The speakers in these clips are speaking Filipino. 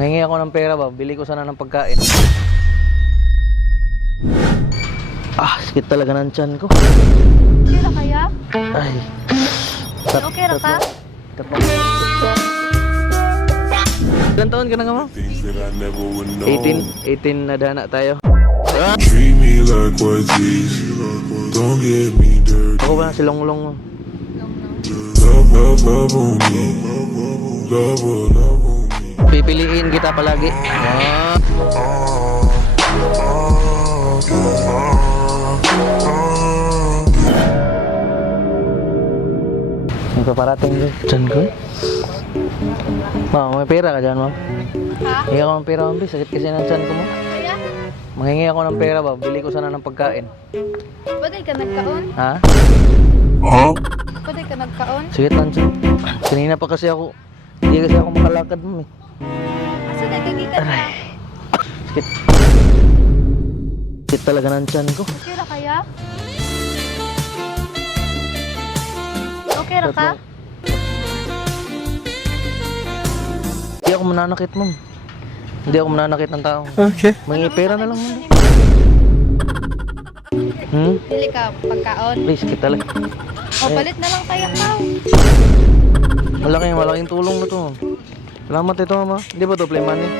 Manghingi ako ng pera ba? Bili ko sana ng pagkain. Sakit talaga ng tiyan ko. Okay ra kaya? Ay. Okay ra ka? Ilan taon ka na nga, ma'am? 18 na dana tayo. Treat me like what's easy. Don't get me dirty. Ako ba na si Longlong, ma'am? Love on me. Love on me. Pipiliin kita palagi. May paparating din. Diyan ko. Ma'am, may pera ka dyan, ma'am? Ha? Hingi ako ng pera, ma'am. Sakit kasi ng tiyan ko, ma'am. Kaya? Manghingi ako ng pera ba? Bili ko sana ng pagkain. Pwede ka nagkaon? Ha? Pwede ka nagkaon? Sakit ng tiyan. Kanina pa kasi ako. Hindi kasi ako makalakad, ma'am. Asa nagkagikan ka? Sakit. Sakit talaga ng tiyan ko. Okay ra kaya? Okay ra ka? Hindi ako mananakit, ma'am. Hindi ako mananakit ng tao. Okay. Mangingi pera na lang, ma'am. Dili ka pagkaon. Please, sakit talaga. O palit na lang tayo tao. Malaking tulong na to, ma'am. Salamat ito, ma'am. Hindi ba to play money?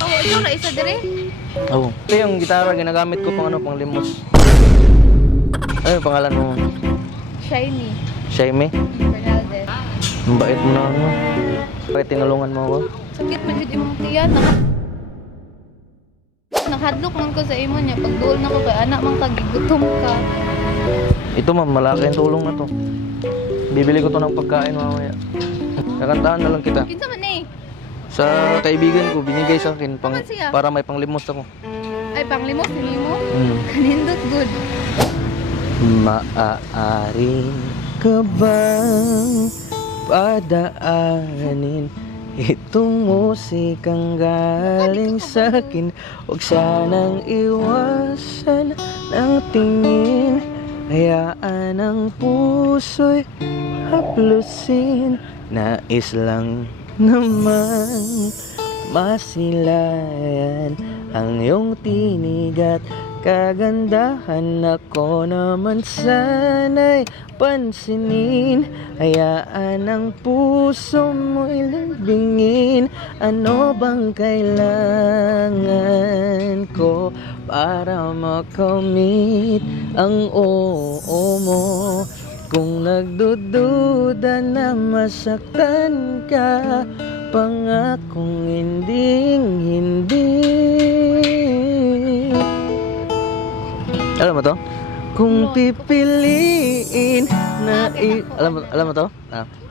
Oh, ito na isa dire. Oo. Ito yung gitara, ginagamit ko pang limos. Ano yung pangalan mo? Shiny. Shaime? Bernaldez. Ang bait mo na, ano? Bakit tinulungan mo ako? Sakit man jud imong tiyan. Nakadlok man ko sa imo niya. Pag duol na ko kay anak man kagigutom ka. Ito, ma'am, malaking tulong na to. Bibili ko to ng pagkain mamaya. Kakantahan na lang kita. Kinsa man eh? Sa kaibigan ko, binigay sa akin Naman siya? para may panglimos ako. Ay panglimos ni mo. Hmm. Kanindot good. Maaari ka bang padaanin itong musikang galing sa akin? Huwag sanang iwasan ng tingin. Hayaan ang puso'y haplusin. Nais lang naman masilayan ang iyong tinig at kagandahan. Ako naman sana'y pansinin. Hayaan ang puso mo'y labingin. Ano bang kailangan ko para makamit ang oo mo? Kung nagdududa na masaktan ka, pangakong hindi. Alam mo to? Kung pipiliin na alam mo to?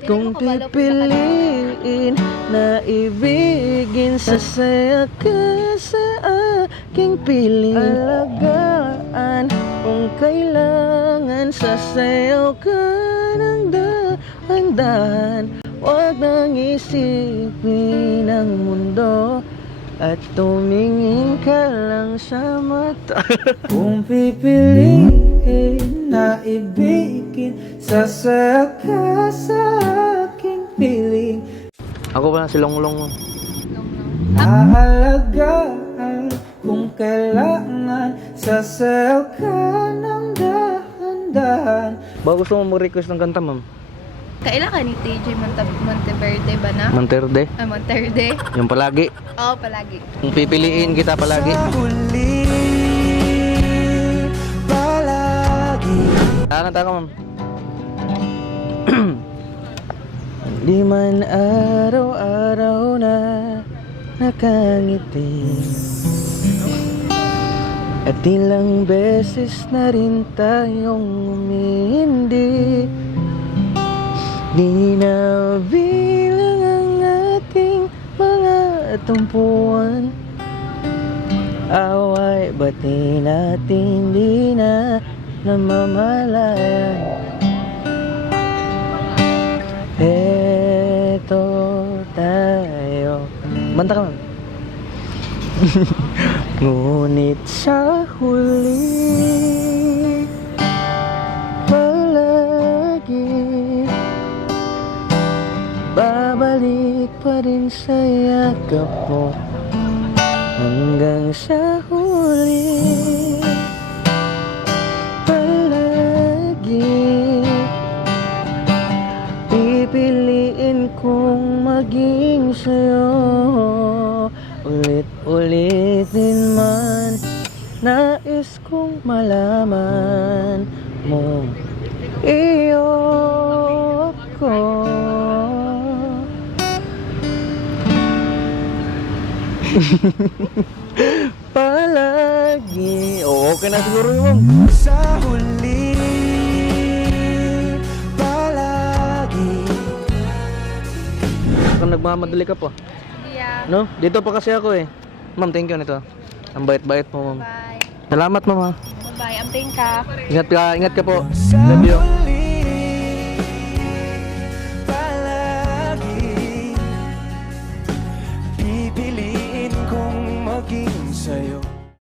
Kung pipiliin na ibigin, sasaya ka sa aking piling. Alagaan kung kailangan, sasayaw ka ng dahan-dahan. Huwag nang isipin ang mundo at tumingin ka lang sa mata. Kung pipiliin na ibigin, sasaya ka sa aking piling. Ako ba na si Longlong? Aalagaan kung kailangan, sasayaw ka ng dahan-dahan. Baka gusto mo mag-request ng kanta, ma'am? Kailan ka ni TJ Monteverde ba na? Monterde? Ay, Monteverde? Yung palagi. Oo, palagi. Kung pipiliin kita palagi. Sa huli, palagi. Kakanta ka, ma'am. Di man araw-araw na nakangiti, at ilang beses na rin tayong umindi. Di na bilang ang ating mga tumpuan. Away bati natin di na namamalayan. Eto tayo. Banta ka, ma'am. Ngunit sa huli, palagi babalik pa rin sa yakap mo hanggang sa huli. Palagi pipiliin kong maging sa'yo. Ulit-ulitin man, nais kong malaman mo iyo ko. Palagi. Oh, okay na siguro yung Sa huli, palagi. kung nagmamadali ka pa. Yeah. No? Dito pa kasi ako eh. Ma'am, thank you nito. Ang bait-bait mo, ma'am. Bye. Salamat, ma'am. Ha. Bye. Amping ka. Ingat ka po. Love you.